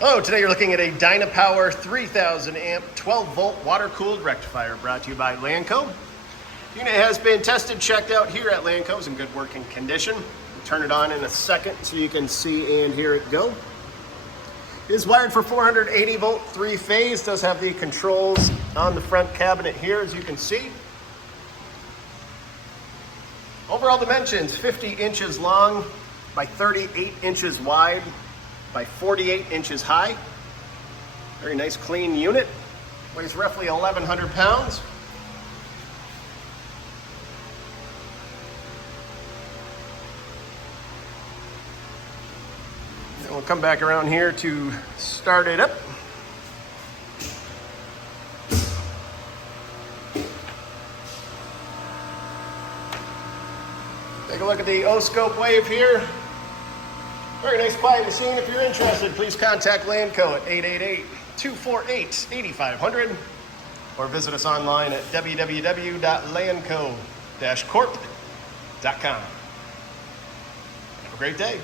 Oh, today you're looking at a Dynapower 3000 amp 12 volt water cooled rectifier brought to you by Lanco. The unit has been tested, checked out here at Lanco. It's in good working condition. We'll turn it on in a second so you can see and hear it go. It is wired for 480 volt, 3-phase. Does have the controls on the front cabinet here, as you can see. Overall dimensions, 50 inches long by 38 inches wide by 48 inches high. Very nice clean unit. Weighs roughly 1,100 pounds. And we'll come back around here to start it up. Take a look at the O-scope wave here. Very nice quiet machine. If you're interested, please contact Lanco at 888-248-8500 or visit us online at www.lanco-corp.com. Have a great day.